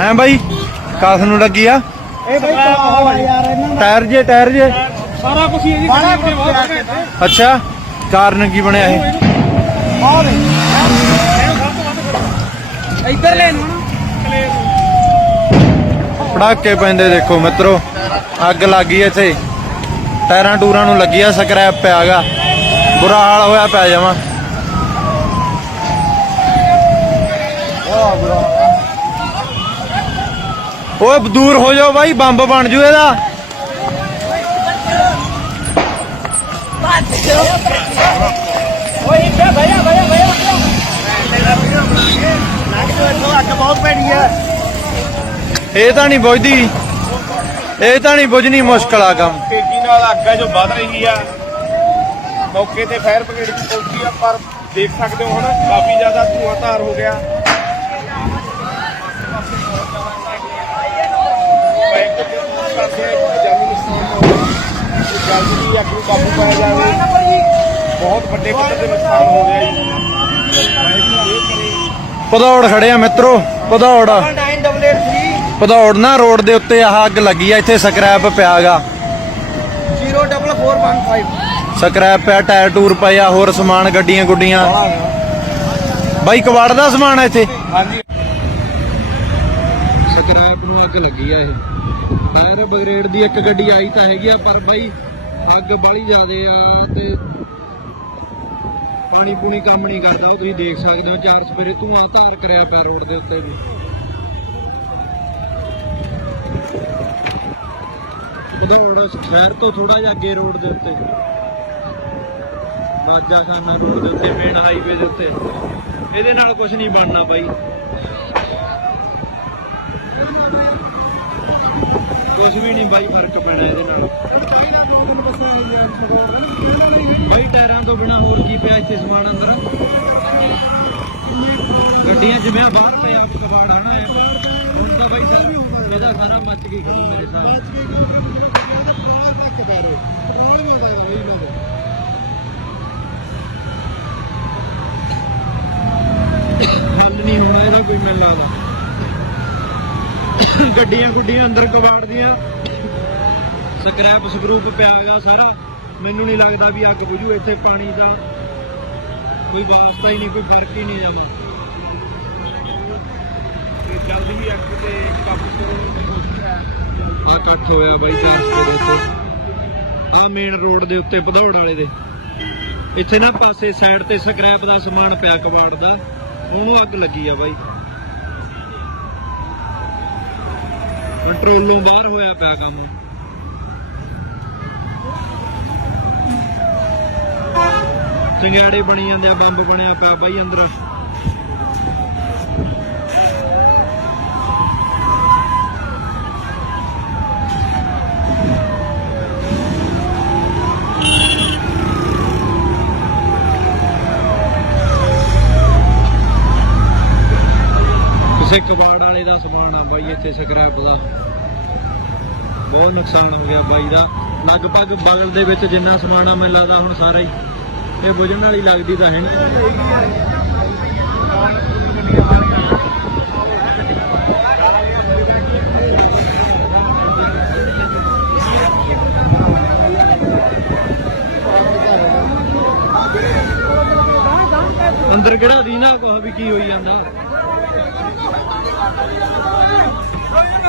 ਹੈ ਬਾਈ? ਕਾਸ ਨੂੰ ਲੱਗੀ ਆ? ਇਹ ਬਈ ਆ ਯਾਰ ਇਹਨਾਂ ਦਾ ਟਾਇਰ ਜੇ ਟਾਇਰ ਜੇ। ਸਾਰਾ ਕੁਝ ਹੀ ਹੈ ਜੀ ਕੁਝ। ਅੱਛਾ ਕਾਰਨ ਕੀ ਬਣਿਆ ਇਹ? ਦੇ ਇੱਧਰ ਲੈ ਨੂੰ ਪੜਾਕੇ ਪੈਂਦੇ ਦੇਖੋ ਮਿੱਤਰੋ। ਅੱਗ ਲੱਗ ਗਈ ਇੱਥੇ। ਟਾਇਰਾਂ ਟੂਰਾਂ ਨੂੰ ਲੱਗੀ ਆ ਸਕ੍ਰੈਪ ਪਿਆਗਾ। ਬੁਰਾ ਹਾਲ ਹੋਇਆ ਪਿਆ ਜਾਵਾਂ ਓਏ ਦੂਰ ਹੋ ਜਾਓ ਬਾਈ ਬੰਬ ਬਣ ਜੂ ਇਹਦਾ। ਓਏ ਇੱਥੇ ਭਈਆ ਭਈਆ ਭਈਆ ਇਹ ਤਾਂ ਨਹੀਂ ਬੁਝਦੀ। ਇਹ ਤਾਂ ਨਹੀਂ ਬੁਝਣੀ ਮੁਸ਼ਕਲ ਆ ਕੰਮ। ਤੇਜ਼ੀ ਨਾਲ ਅੱਗ ਹੈ ਜੋ ਵੱਧ ਰਹੀ ਆ। ਮੌਕੇ ਤੇ ਫਾਇਰ ਬ੍ਰਿਗੇਡ ਵੀ ਪਹੁੰਚੀ ਆ ਪਰ ਦੇਖ ਸਕਦੇ ਹੋ ਹੁਣ ਕਾਫੀ ਜ਼ਿਆਦਾ ਧੂਆਂ ਧਾਰ ਹੋ ਗਿਆ। ਜਾਨੀ ਨੁਕਸਾਨ ਨਾ ਹੋਵੇ ਤੇ ਜਲਦੀ ਹੀ ਅੱਗ ਨੂੰ ਕਾਬੂ ਪਾਇਆ ਜਾਵੇ ਬਹੁਤ ਵੱਡੇ ਪੱਧਰ ਤੇ ਨੁਕਸਾਨ ਹੋ ਗਿਆ ਜੀ ਵਾਹਿਗੁਰੂ ਇਹ ਕਰੇ ਪਧੌੜ ਖੜੇ ਆ ਮਿੱਤਰੋ ਪਧੌੜ 9883 ਪਧੌੜ ਨਾ ਰੋਡ ਦੇ ਉੱਤੇ ਆਹ ਅੱਗ ਲੱਗੀ ਆ ਇੱਥੇ ਸਕ੍ਰੈਪ ਪਿਆਗਾ 04415 ਸਕ੍ਰੈਪ ਪਿਆ ਟਾਇਰ ਟੂਰ ਪਏ ਆ ਹੋਰ ਸਮਾਨ ਗੱਡੀਆਂ ਗੁੱਡੀਆਂ ਬਾਈ ਕਵਾੜ ਦਾ ਸਮਾਨ ਆ ਇੱਥੇ ਹਾਂਜੀ ਸਕ੍ਰੈਪ ਨੂੰ ਅੱਗ ਲੱਗੀ ਆ ਇਹ। ਫਾਇਰ ਬ੍ਰਿਗੇਡ ਦੀ ਇੱਕ ਗੱਡੀ ਆਈ ਤਾਂ ਹੈਗੀ ਆ, ਪਰ ਬਾਈ ਅੱਗ ਬਾਲੀ ਜ਼ਿਆਦੇ ਆ ਤੇ ਪਾਣੀ ਪੂਣੀ ਕੰਮ ਨਹੀਂ ਕਰਦਾ, ਉਹ ਤੁਸੀਂ ਦੇਖ ਸਕਦੇ ਹੋ, ਚਾਰ ਸਪੇਰੇ ਧੂਆਂ ਧਾਰ ਕਰਿਆ ਪਿਆ ਰੋਡ ਦੇ ਉੱਤੇ ਵੀ। ਉਧਰ ਸ਼ਹਿਰ ਤੋਂ ਥੋੜਾ ਜਿਹਾ ਅੱਗੇ ਰੋਡ ਦੇ ਉੱਤੇ। ਬਾਜਾ ਖਾਨਾ ਰੋਡ ਦੇ ਉੱਤੇ, ਮੇਨ ਹਾਈਵੇ ਦੇ ਉੱਤੇ। ਇਹਦੇ ਨਾਲ ਕੁਝ ਨਹੀਂ ਬਣਨਾ ਬਾਈ। ਕੁਝ ਵੀ ਨਹੀਂ ਬਾਈ, ਫ਼ਰਕ ਪੈਣਾ ਇਹਦੇ ਨਾਲ। ਬਾਈ, ਟਾਇਰਾਂ ਤੋਂ ਬਿਨਾ ਹੋਰ ਕੀ ਪਿਆ ਇੱਥੇ ਸਮਾਨ ਅੰਦਰ? ਗੱਡੀਆਂ ਜਿਵੇਂ ਆਹ ਬਾਹਰ ਪਿਆ ਕਬਾੜ, ਹਨਾ ਇਹ। ਹੁਣ ਤਾਂ ਬਾਈ ਸਾਰਾ ਇਹਦਾ ਸਾਰਾ ਮੱਚ ਗਈ ਖੜੀ ਮੇਰੇ ਸਾਹਮਣੇ ਹੱਲ ਨਹੀਂ ਹੋਣਾ ਇਹਦਾ ਕੋਈ ਮੈਨੂੰ ਲੱਗਦਾ। ਗੱਡੀਆਂ ਗੁੱਡੀਆਂ ਅੰਦਰ ਕਬਾੜ ਦੀਆਂ ਸਕ੍ਰੈਪ ਸਕਰੂਪ ਪਿਆਗਾ ਸਾਰਾ। ਮੈਨੂੰ ਨਹੀਂ ਲੱਗਦਾ ਵੀ ਅੱਗ ਬੁਝੂ ਇੱਥੇ ਪਾਣੀ ਦਾ ਕੋਈ ਵਾਸਤਾ ਹੀ ਨਹੀਂ ਕੋਈ ਫ਼ਰਕ ਹੀ ਨਹੀਂ ਜਾਵਾ ਜਲਦੀ ਹੀ ਅੱਗ ਤੇ ਕਾਬੂ ਕਰਨ ਦੀ ਕੋਸ਼ਿਸ਼ ਹੈ ਆ ਇਕੱਠ ਹੋਇਆ ਬਾਈ ਰਸਤੇ ਦੇ ਉੱਤੇ ਆ ਮੇਨ ਰੋਡ ਦੇ ਉੱਤੇ ਭਦੌੜ ਵਾਲੇ ਦੇ। ਇੱਥੇ ਨਾ ਪਾਸੇ ਸਾਈਡ ਤੇ ਸਕ੍ਰੈਪ ਦਾ ਸਮਾਨ ਪਿਆ ਕਬਾੜ ਦਾ। ਉਹਨੂੰ ਅੱਗ ਲੱਗੀ ਆ ਬਾਈ। ਕੰਟਰੋਲੋਂ ਬਾਹਰ ਹੋਇਆ ਪਿਆ ਕੰਮ। ਚੰਗਿਆੜੇ ਬਣੀ ਜਾਂਦੇ ਆ, ਬੰਬ ਬਣਿਆ ਪਿਆ ਬਾਈ ਅੰਦਰ। ਕਿਸੇ ਕਬਾੜ ਵਾਲੇ ਦਾ ਸਮਾਨ ਆ ਬਾਈ, ਇੱਥੇ ਸਕ੍ਰੈਪ ਦਾ। ਬਹੁਤ ਨੁਕਸਾਨ ਹੋ ਗਿਆ ਬਾਈ ਦਾ। ਲਗਭਗ ਬਗਲ ਦੇ ਵਿੱਚ ਜਿੰਨਾ ਸਮਾਨ ਆ, ਮੈਨੂੰ ਲੱਗਦਾ ਹੁਣ ਸਾਰਾ ਹੀ। ਇਹ ਬੁਝਣ ਵਾਲੀ ਲੱਗਦੀ ਤਾਂ ਹੈ ਅੰਦਰ ਕਿਹੜਾ ਦੀਨਾ ਕੋਹ ਵੀ ਕੀ ਹੋਈ ਜਾਂਦਾ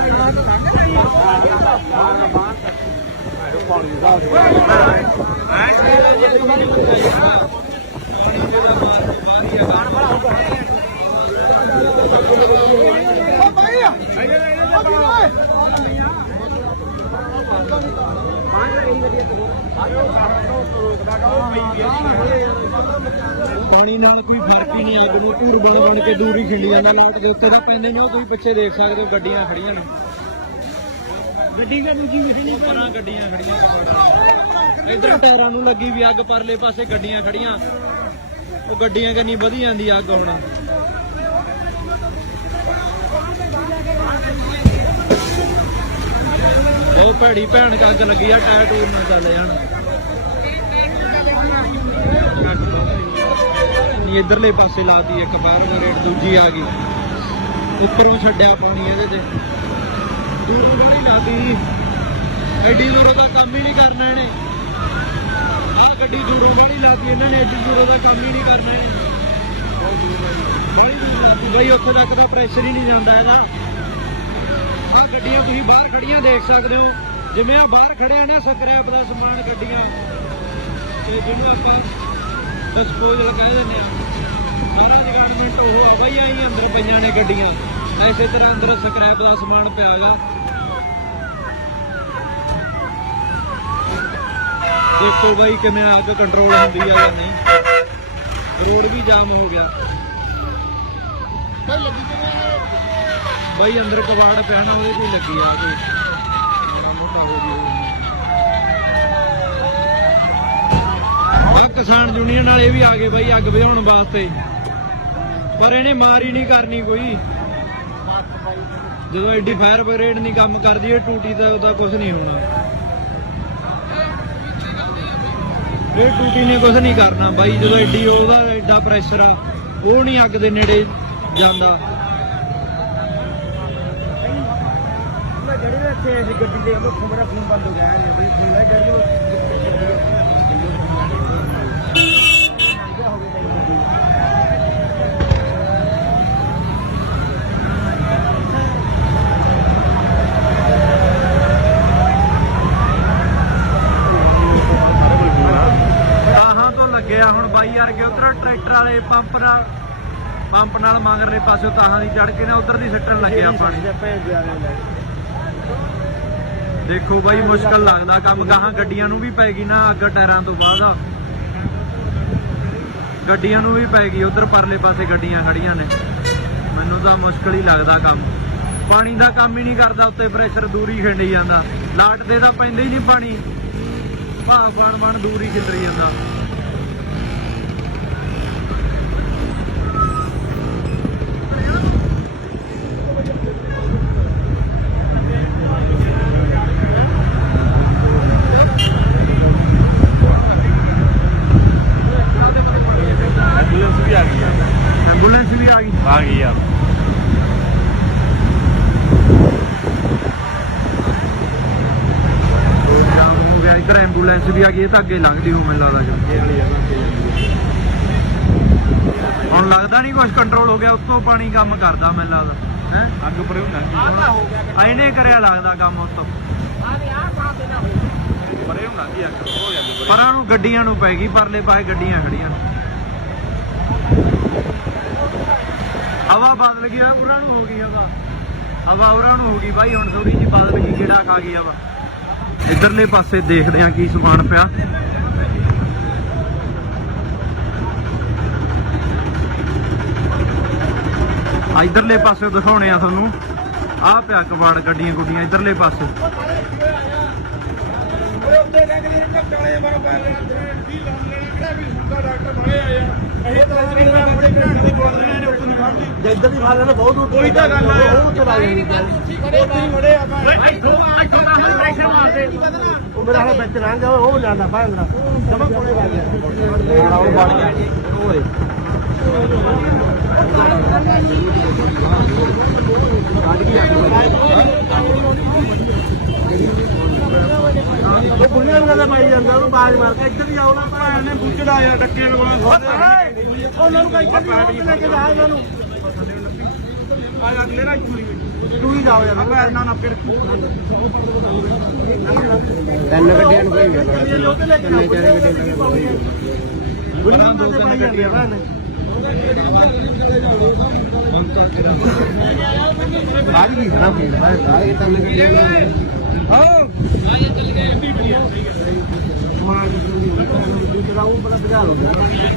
哎，这个这个这个，哎，哎，哎，哎，哎，哎，哎，哎，哎，哎，哎，哎，哎，哎，哎，哎，哎，ਪਾਣੀ ਨਾਲ ਕੋਈ ਫ਼ਰਕ ਹੀ ਨਹੀਂ ਅੱਗ ਨੂੰ ਧੂੜ ਬਣ ਬਣ ਕੇ ਦੂਰ ਖਿੰਡੀ ਜਾਂਦਾ ਲਾਟ ਦੇ ਉੱਤੇ ਤਾਂ ਪੈਂਦੇ ਨਹੀਂ ਉਹ ਤੁਸੀਂ ਪਿੱਛੇ ਦੇਖ ਸਕਦੇ ਹੋ ਗੱਡੀਆਂ ਖੜੀਆਂ ਨੇ। ਗੱਡੀ ਦਾ ਦੂਜੀ ਮਸ਼ੀਨ ਪਰਾਂ ਗੱਡੀਆਂ ਖੜੀਆਂ ਇਧਰ ਟਾਇਰਾਂ ਨੂੰ ਲੱਗੀ ਵੀ ਅੱਗ ਪਰਲੇ ਪਾਸੇ ਗੱਡੀਆਂ ਖੜੀਆਂ। ਉਹ ਗੱਡੀਆਂ ਕੰਨੀ ਵਧੀ ਜਾਂਦੀ ਅੱਗ ਹੁਣ। ਉਹ ਭੈੜੀ ਭੈਣ ਕਾ ਲੱਗੀ ਆ ਟਾਇਰ ਟੂਰ ਨਾ ਚੱਲ ਜਾਣ। ਨੀ ਇਧਰਲੇ ਪਾਸੇ ਲਾਤੀ ਇੱਕ, ਬਾਹਰ ਦਾ ਰੇਟ ਦੂਜੀ ਆ ਗਈ। ਉੱਪਰੋਂ ਛੱਡਿਆ ਪਾਣੀ ਇਹਦੇ ਤੇ। ਦੂਰ ਨੂੰ ਨਹੀਂ ਲਾਤੀ। ਐਡੀ ਦੂਰੋਂ ਦਾ ਕੰਮ ਹੀ ਨਹੀਂ ਕਰਨਾ ਇਹਨੇ। ਆਹ ਗੱਡੀ ਦੂਰੋਂ ਵਾਲੀ ਲਾਤੀ ਇਹਨਾਂ ਨੇ, ਐਡੀ ਦੂਰੋਂ ਦਾ ਕੰਮ ਹੀ ਨਹੀਂ ਕਰਨਾ ਇਹਨੇ। ਬੜੀ ਦੂਰ ਲਾਤੀ। ਬਾਈ, ਉੱਥੇ ਤੱਕ ਦਾ ਪ੍ਰੈਸ਼ਰ ਹੀ ਨਹੀਂ ਜਾਂਦਾ ਇਹਦਾ। ਗੱਡੀਆਂ ਤੁਸੀਂ ਬਾਹਰ ਖੜੀਆਂ ਦੇਖ ਸਕਦੇ ਹੋ। ਜਿਵੇਂ ਆ ਬਾਹਰ ਖੜਿਆ ਨਾ, ਸਕ੍ਰੈਪ ਦਾ ਸਮਾਨ, ਗੱਡੀਆਂ। ਤੇ ਜਿਹਨੂੰ ਆਪਾਂ ਡਿਸਪੋਜ਼ਲ ਕਹਿ ਦਿੰਦੇ ਆ। ਸਾਰਾ ਡਿਪਾਰਟਮੈਂਟ ਉਹ ਆ ਬਾਈ ਆਈ ਅੰਦਰ ਪਈਆਂ ਨੇ ਗੱਡੀਆਂ। ਐਸੇ ਤਰ੍ਹਾਂ ਅੰਦਰ ਸਕ੍ਰੈਪ ਦਾ ਸਮਾਨ ਪਿਆਗਾ। ਦੇਖੋ ਬਾਈ ਕਿਵੇਂ ਅੱਗ ਕੰਟਰੋਲ ਹੁੰਦੀ ਆ ਜਾਂ ਨਹੀਂ। ਰੋਡ ਵੀ ਜਾਮ ਹੋ ਗਿਆ। ਬਾਈ ਅੰਦਰ ਕਬਾੜ ਪੈਣਾ ਉਹਦੇ ਕੋਈ ਲੱਗੀ ਆ ਕੋਈ ਮੋਟਾ ਹੋ ਜੀ ਕਿਸਾਨ ਯੂਨੀਅਨ ਵਾਲੇ ਵੀ ਆ ਗਏ ਬਾਈ, ਅੱਗ ਬੁਝਾਉਣ ਵਾਸਤੇ। ਪਰ ਇਹਨੇ ਮਾਰ ਹੀ ਨਹੀਂ ਕਰਨੀ ਕੋਈ। ਜਦੋਂ ਐਡੀ ਫਾਇਰ ਬ੍ਰਿਗੇਡ ਨਹੀਂ ਕੰਮ ਕਰਦੀ, ਇਹ ਟੂਟੀ ਦਾ ਉਹਦਾ ਕੁਝ ਨਹੀਂ ਹੋਣਾ। ਇਹ ਟੂਟੀ ਨੇ ਕੁਝ ਨਹੀਂ ਕਰਨਾ ਬਾਈ, ਜਦੋਂ ਐਡੀ ਉਹਦਾ ਐਡਾ ਪ੍ਰੈਸ਼ਰ ਆ, ਉਹ ਨਹੀਂ ਅੱਗ ਦੇ ਨੇੜੇ ਜਾਂਦਾ। ਇੱਥੇ ਅਸੀਂ ਗੱਡੀ ਦੇ ਉਹ ਮੇਰਾ ਫੋਨ ਬੰਦ ਹੋ ਗਿਆ ਹੈ। ਬਈ ਫੋਨ ਲੈ ਲੱਗਿਆ ਹੁਣ ਬਾਈ ਵਰਗੇ ਉਧਰ ਟਰੈਕਟਰ ਵਾਲੇ ਪੰਪ ਨਾਲ ਪੰਪ ਨਾਲ ਮਗਰਲੇ ਪਾਸੇ ਤਾਹਾਂ ਦੀ ਚੜ ਕੇ ਨਾ ਉਧਰ ਦੀ ਸਿੱਟਣ ਲੱਗਿਆ ਪਾਣੀ ਦੇਖੋ ਬਾਈ, ਮੁਸ਼ਕਲ ਲੱਗਦਾ ਕੰਮ। ਗਾਹਾਂ ਗੱਡੀਆਂ ਨੂੰ ਵੀ ਪੈ ਗਈ ਨਾ ਅੱਗ ਟਾਇਰਾਂ ਤੋਂ ਬਾਅਦ। ਗੱਡੀਆਂ ਨੂੰ ਵੀ ਪੈ ਗਈ, ਉਧਰ ਪਰਲੇ ਪਾਸੇ ਗੱਡੀਆਂ ਖੜੀਆਂ ਨੇ। ਮੈਨੂੰ ਤਾਂ ਮੁਸ਼ਕਲ ਹੀ ਲੱਗਦਾ ਕੰਮ। ਪਾਣੀ ਦਾ ਕੰਮ ਹੀ ਨਹੀਂ ਕਰਦਾ, ਉੱਤੇ ਪ੍ਰੈਸ਼ਰ ਦੂਰੀ ਖਿੰਡੀ ਜਾਂਦਾ। ਲਾਟ ਦੇ ਤਾਂ ਪੈਂਦੇ ਹੀ ਨਹੀਂ ਪਾਣੀ। ਭਾਅ ਬਣ ਬਣ ਦੂਰੀ ਹੀ ਜਾਂਦਾ ਐਂਬੂਲੈਂਸ ਵੀ ਆ ਗਈ ਆ ਐਂਬੂਲੈਂਸ ਵੀ ਆ ਗਈ ਆ ਗਈ ਆ ਜਾਮ ਹੋ ਗਿਆ ਇੱਧਰ ਐਂਬੂਲੈਂਸ ਵੀ ਆ ਗਈ ਇਹ ਤਾਂ ਅੱਗੇ ਲੰਘਦੀ ਹੋ ਮੈਨੂੰ ਲੱਗਦਾ ਜੀ। ਹੁਣ ਲੱਗਦਾ ਨਹੀਂ ਕੁਝ ਕੰਟਰੋਲ ਹੋ ਗਿਆ ਉੱਤੋਂ ਪਾਣੀ ਕੰਮ ਕਰਦਾ ਮੈਨੂੰ ਲੱਗਦਾ। ਹੈ। ਅੱਗ ਪਰੇ ਹੁੰਦਾ ਆਇਨੇ ਕਰਿਆ ਲੱਗਦਾ ਕੰਮ ਉੱਤੋਂ। ਪਰੇ ਹੁੰਦਾ ਦੀ ਅੱਗ ਹੋ ਜਾਂਦੀ ਪਰੇ। ਨੂੰ ਗੱਡੀਆਂ ਨੂੰ ਪੈ ਗਈ ਪਰਲੇ ਪਾਸੇ ਗੱਡੀਆਂ ਖੜੀਆਂ। ਹਵਾ ਬਦਲ ਗਈ ਆ, ਉਰਾਂ ਨੂੰ ਹੋ ਗਈ ਹਵਾ। ਹਵਾ ਉਰਾਂ ਨੂੰ ਹੋ ਗਈ ਬਾਈ ਹੁਣ ਥੋੜੀ ਜੀ ਬਦਲ ਗਈ ਜਿਹੜਾ ਖਾ ਗਈ ਹਵਾ। ਇਧਰਲੇ ਪਾਸੇ ਦੇਖਦੇ ਆ ਕੀ ਸਮਾਨ ਪਿਆ। ਆ ਇਧਰਲੇ ਪਾਸੇ ਦਿਖਾਉਣੇ ਆ ਤੁਹਾਨੂੰ। ਆ ਪਿਆ ਕਬਾੜ ਗੱਡੀਆਂ ਗੁੱਡੀਆਂ ਇਧਰਲੇ ਪਾਸੇ। ਉੱਤੇ ਲੱਗ ਜੇ ਟੱਕਲੇ ਬਾਬਾ ਲਾਉਣ ਲੈਣਾ ਕਿਹੜਾ ਵੀ ਹੁੰਦਾ ਡਾਕਟਰ ਬਣੇ ਆ। ਯਾਰ ਇਹ ਤਾਂ ਮੈਂ ਆਪਣੇ ਘਰਾਂ ਦੀ ਬੋਲ ਰਹੇ ਨੇ ਉੱਤੋਂ ਨਹੀਂ ਖੜਦੀ ਇੱਧਰ ਦੀ ਫਾਲੇ ਨਾ ਬਹੁਤ ਦੂਰ ਕੋਈ ਤਾਂ ਗੱਲ ਆ। ਉਹ ਚਲਾਈ ਉੱਥੇ ਹੀ ਖੜੇ ਆ ਭਾਈ ਇੱਥੋਂ ਇੱਥੋਂ ਦਾ ਹਲ ਪ੍ਰੈਸ਼ਰ ਮਾਰਦੇ। ਉਹ ਮੇਰਾ ਹਾਲ ਵਿੱਚ ਲੰਘ ਗਿਆ ਉਹ ਜਾਂਦਾ ਭਾਂਗੜਾ ਜਮਾ ਕੋਲੇ ਵੱਜ ਗਿਆ ਉਹ ਬਣ ਗਿਆ। ਓਏ ਉਹ ਬੁੱਲੇ ਨੂੰ ਮਾਰੀ ਜਾਂਦਾ ਉਹਨੂੰ ਬਾਜ ਮਾਰ ਕੇ ਇੱਧਰ ਹੀ ਆਉ ਨਾ ਭੈਣ ਨੇ ਪੁੱਛਦਾ ਯਾਰ ਡੱਕੇ ਲਗਾਉਣਾ ਸੋਦੇ ਉਹਨਾਂ ਨੂੰ ਕਈ ਵਾਰੀ ਲੈ ਕੇ ਜਾ ਇਹਨਾਂ ਨੂੰ। ਆ ਲੈਣਾ ਇੱਥੋਂ ਹੀ ਤੂੰ ਹੀ ਜਾਓ ਯਾਰ। ਭੈਣ ਨਾਲ ਨੱਪੜ ਤਿੰਨ ਗੱਡੀਆਂ ਨੂੰ ਕੋਈ ਤਿੰਨੇ ਚਾਰੇ ਗੱਡੀਆਂ ਬਰਾਂ ਦੋ ਤਿੰਨ ਗੱਡੀਆਂ ਹੁਣ ਤੱਕ ਅੱਜ ਵੀ ਖਰਾਬ ਹੋ। ਗਿਆ ਆ ਇਹ ਤਿੰਨ ਗੱਡੀਆਂ। ਹਾਂ ਮਾਰ ਦੂਸਰਾ ਉਹ ਬੜਾ ਬਿਹਾਰ ਹੋ ਗਿਆ